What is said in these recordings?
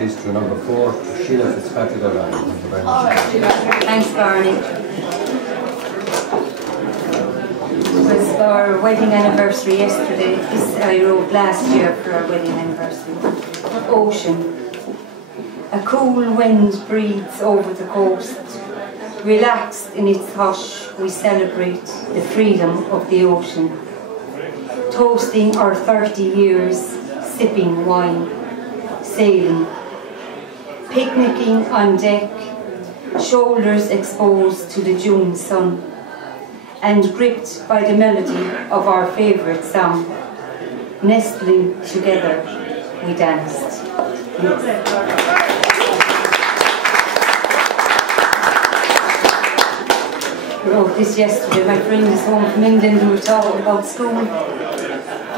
please, to number 4, Shelia Fitzpatrick. Thank you very much. Thanks, Barney. It was our wedding anniversary yesterday. This I wrote last year for our wedding anniversary. Ocean. A cool wind breathes over the coast. Relaxed in its hush, we celebrate the freedom of the ocean. Toasting our 30 years, sipping wine, sailing. Picnicking on deck, shoulders exposed to the June sun, and gripped by the melody of our favourite song. Nestling together, we danced. I wrote this yesterday. My friend is home from England. We were talking about school.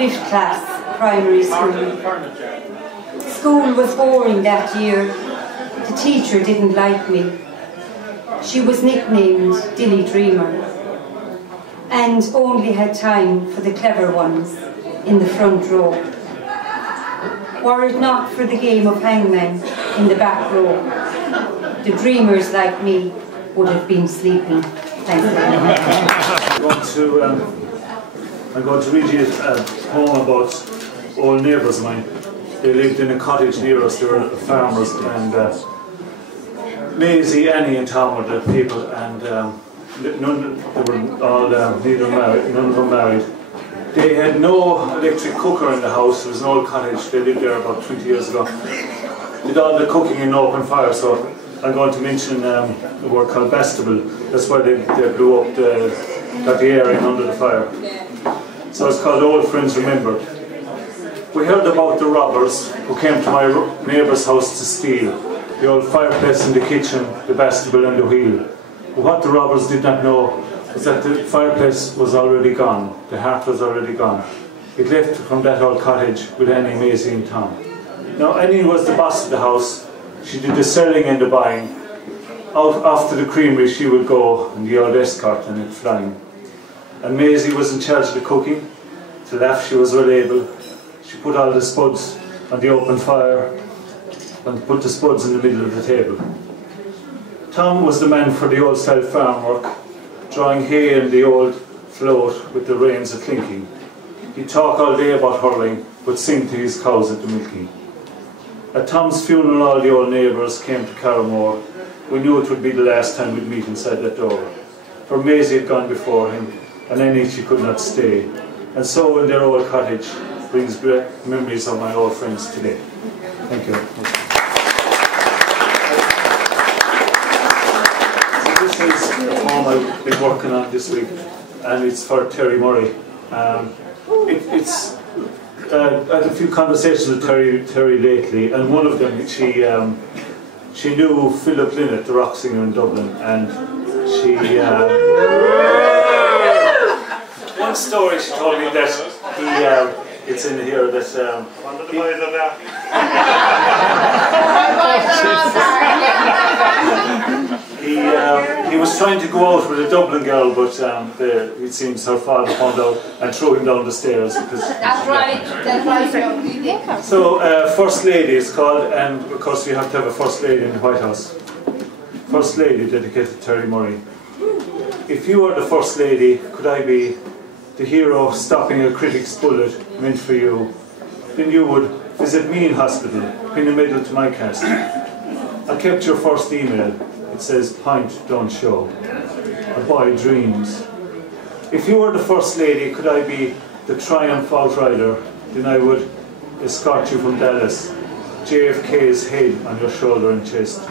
5th class, primary school. School was boring that year. The teacher didn't like me. She was nicknamed Dilly Dreamer, and only had time for the clever ones in the front row. Were it not for the game of hangman in the back row, the dreamers like me would have been sleeping. Thank you. I'm going to read you a poem about old neighbours of mine. They lived in a cottage near us. They were farmers, and Maisie, Annie and Tom were the people, and they were all neither married, none of them married. They had no electric cooker in the house. It was an old cottage. They lived there about 20 years ago. Did all the cooking in open fire, so I'm going to mention a word called vestibule. That's why they blew up got the air in under the fire. So it's called Old Friends Remembered. We heard about the robbers who came to my neighbour's house to steal the old fireplace in the kitchen, the vestibule and the wheel. But what the robbers did not know was that the fireplace was already gone, the hearth was already gone. It left from that old cottage with Annie, Maisie and Tom. Now Annie was the boss of the house. She did the selling and the buying. Out after the creamery she would go in the old escort and it flying. And Maisie was in charge of the cooking. To laugh she was reliable. She put all the spuds on the open fire and put the spuds in the middle of the table. Tom was the man for the old style farm work, drawing hay in the old float with the reins a-clinking. He'd talk all day about hurling, but sing to his cows at the milking. At Tom's funeral all the old neighbours came to Carramore. We knew it would be the last time we'd meet inside that door. For Maisie had gone before him, and Annie she could not stay. And so in their old cottage brings great memories of my old friends today. Thank you. So this is a poem I've been working on this week, and it's for Terri Murray. I had a few conversations with Terri lately, and one of them, she knew Philip Lynott, the rock singer in Dublin, and she one story she told me that it's in here that he was trying to go out with a Dublin girl, but it seems her father found out and threw him down the stairs. That's right. So First Lady is called, and of course we have to have a First Lady in the Whitehouse. First Lady dedicated to Terri Murray. If you were the First Lady, could I be the hero stopping a critic's bullet meant for you? Then you would visit me in hospital, pin a medal to my cast. I kept your first email. It says, "Pint, don't show." A boy dreams. If you were the First Lady, could I be the Triumph outrider? Then I would escort you from Dallas, JFK's head on your shoulder and chest.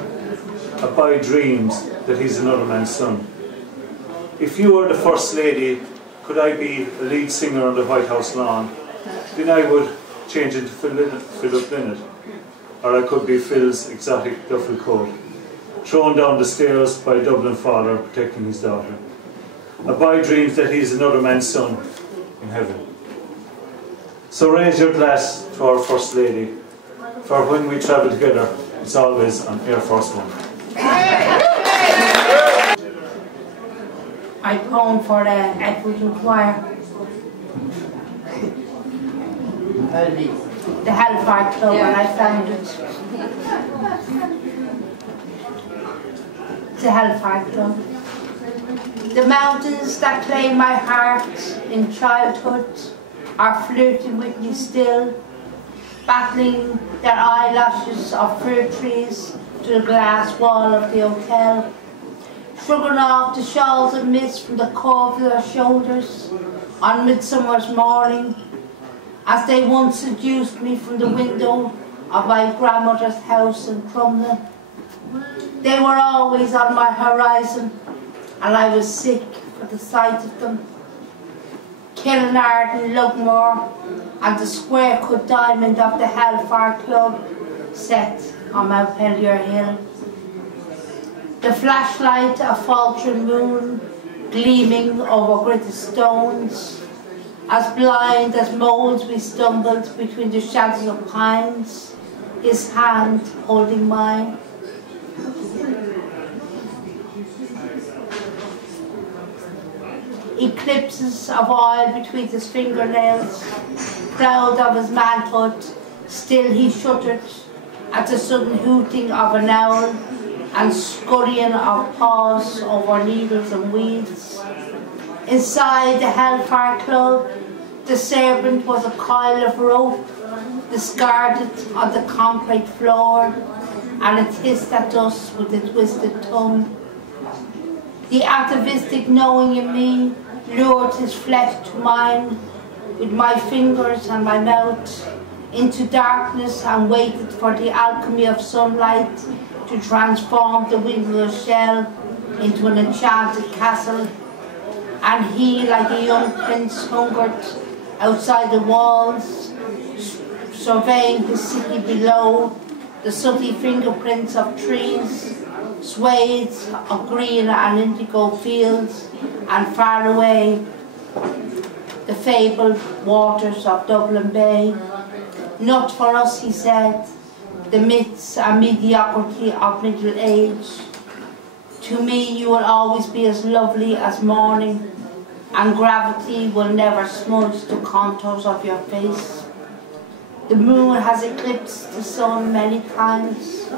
A boy dreams that he's another man's son. If you were the First Lady, could I be a lead singer on the White House lawn? Then I would change into Philip Lynott. Or I could be Phil's exotic duffel coat, thrown down the stairs by a Dublin father protecting his daughter. A boy dreams that he's another man's son in heaven. So raise your glass to our First Lady, for when we travel together, it's always on Air Force One. I poem for Edward Choir. the Hellfire Club when I found it. The Hellfire Club. The mountains that claim my heart in childhood are flirting with me still, battling their eyelashes of fruit trees to the glass wall of the hotel, shrugging off the shawls of mist from the curve of their shoulders on midsummer's morning, as they once seduced me from the window of my grandmother's house in Crumlin. They were always on my horizon, and I was sick for the sight of them. Kilnard and Lugmore and the square-cut diamond of the Hellfire Club set on Mount Pellier Hill. The flashlight, a faltering moon, gleaming over gritty stones. As blind as moles we stumbled between the shadows of pines, his hand holding mine. Eclipses of oil between his fingernails, proud of his manhood, still he shuddered at the sudden hooting of an owl and scurrying of paws over needles and weeds. Inside the Hellfire Club, the serpent was a coil of rope discarded on the concrete floor, and it hissed at us with a twisted tongue. The atavistic knowing in me lured his flesh to mine with my fingers and my mouth into darkness and waited for the alchemy of sunlight to transform the windless shell into an enchanted castle. And he, like a young prince, hungered outside the walls, surveying the city below, the sooty fingerprints of trees, swathes of green and indigo fields, and far away, the fabled waters of Dublin Bay. Not for us, he said, the myths and mediocrity of middle age. To me, you will always be as lovely as morning, and gravity will never smudge the contours of your face. The moon has eclipsed the sun many times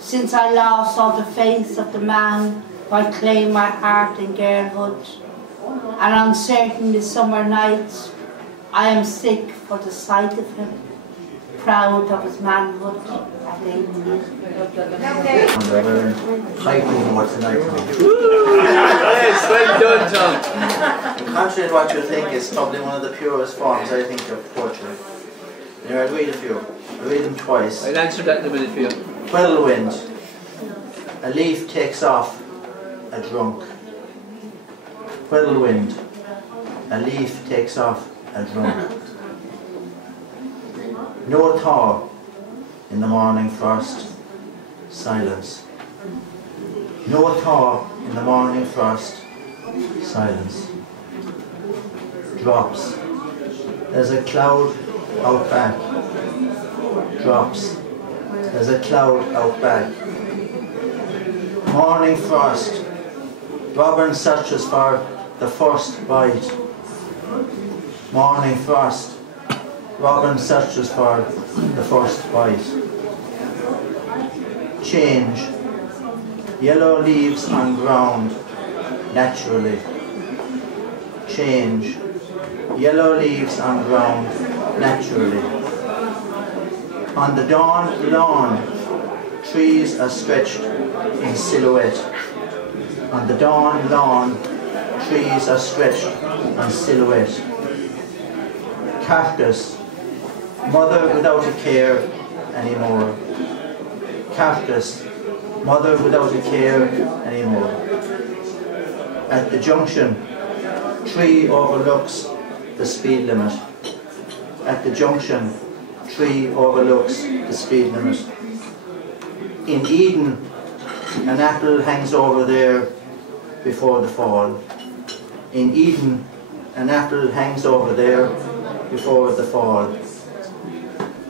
since I last saw the face of the man who had claimed my heart in girlhood. And on certain midsummer nights, I am sick for the sight of him, proud of his manhood at 18. Hiking what's tonight. Yes, well done, John. Contrary to what you think, it's probably one of the purest forms, I think, of poetry. Here, I'll read a few. I'll read them twice. I'll answer that in a minute for you. Whirlwind. A leaf takes off a drunk. Whirlwind. A leaf takes off a drunk. No thaw in the morning frost. Silence. No thaw in the morning frost. Silence. Drops. There's a cloud out back. Drops. There's a cloud out back. Morning frost. Robin searches for the first bite. Morning frost. Robin searches for the first bite. Change. Yellow leaves on ground, naturally. Change. Yellow leaves on ground, naturally. On the dawn lawn, trees are stretched in silhouette. On the dawn lawn, trees are stretched in silhouette. Cactus, mother without a care anymore. Cactus, mother without a care anymore. At the junction, tree overlooks the speed limit. At the junction, tree overlooks the speed limit. In Eden, an apple hangs over there before the fall. In Eden, an apple hangs over there before the fall.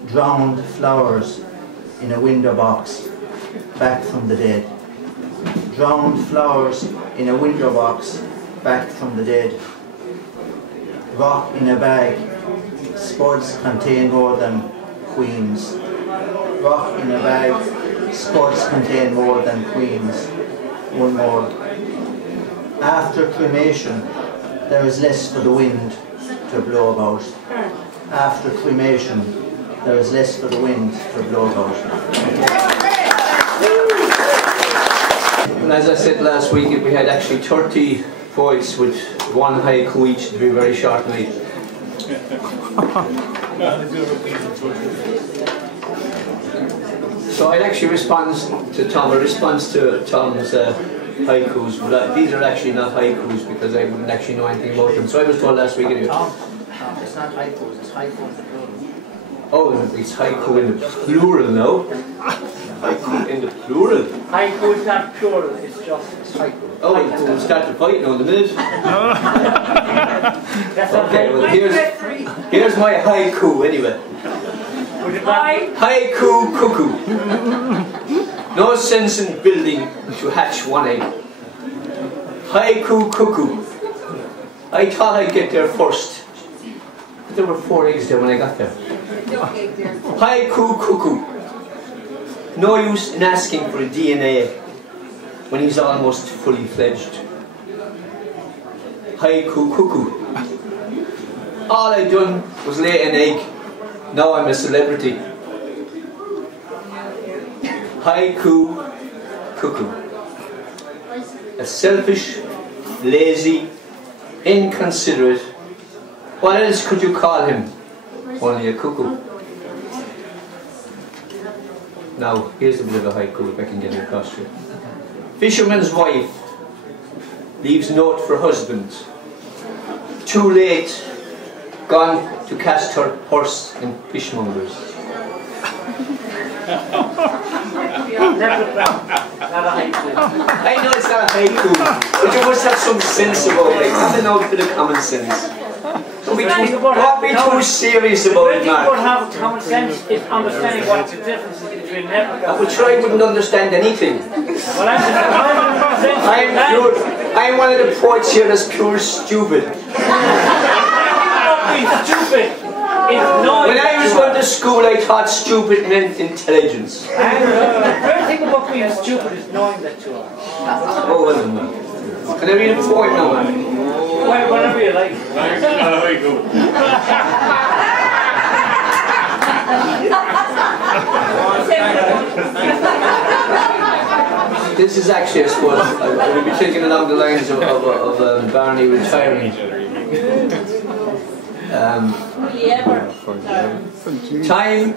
Drowned flowers in a window box, back from the dead. Drowned flowers in a window box, back from the dead. Rock in a bag, spuds contain more than queens. Rock in a bag, spuds contain more than queens. One more. After cremation, there is less for the wind to blow about. After cremation, there is less for the wind to blow about. And as I said last week, we had actually 30 poets with one haiku each to be very short and neat. So I'd actually respond to Tom, a response to Tom's haikus, but these are actually not haikus because I wouldn't actually know anything about them. So I was told last week anyway. Tom, it's not haikus, it's haiku in the plural. Oh, it's haiku in the plural now. Haiku in the plural. Haiku is not plural, it's just haiku. Oh, we'll start the fight now in a minute. That's Okay, well here's my haiku anyway. Haiku cuckoo. No sense in building to hatch one egg. Haiku cuckoo. I thought I'd get there first, but there were 4 eggs there when I got there. Haiku cuckoo. No use in asking for a DNA when he's almost fully fledged. Haiku cuckoo. All I done was lay an egg. Now I'm a celebrity. Haiku cuckoo. A selfish, lazy, inconsiderate. What else could you call him? Only a cuckoo. Now, here's a bit of a haiku if I can get it across to you. Fisherman's wife leaves note for husband. Too late, gone to cast her purse in fishmongers. I know it's not a haiku, but you must have some sense about it. Have an old bit of common sense. Don't be too serious about it, Mark. What have common sense is understanding what the difference is between everything. I'm sure I wouldn't understand anything. Well, I'm one of the poets here that's pure stupid. Stupid. When I was going to school, I thought stupid meant intelligence. The great thing about being stupid is knowing that you are. Oh, well done. Can I read a poem now, man? Whenever you like. This is actually, I suppose, I would be thinking along the lines of Barney retiring. Time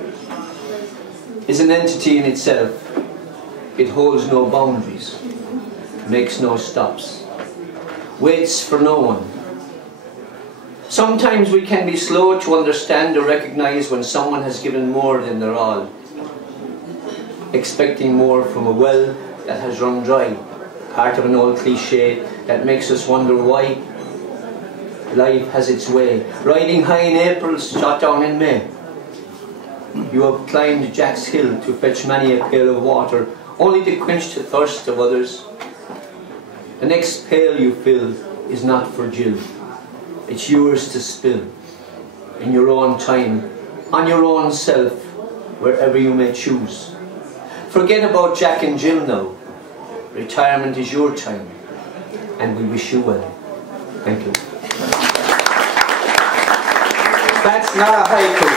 is an entity in itself. It holds no boundaries, makes no stops, waits for no one. Sometimes we can be slow to understand or recognize when someone has given more than their all, expecting more from a well that has run dry, part of an old cliche that makes us wonder why. Life has its way, riding high in April, shot down in May. You have climbed Jack's Hill to fetch many a pail of water, only to quench the thirst of others. The next pail you fill is not for Jill. It's yours to spill, in your own time, on your own self, wherever you may choose. Forget about Jack and Jill now. Retirement is your time, and we wish you well. Thank you. That's not a haiku.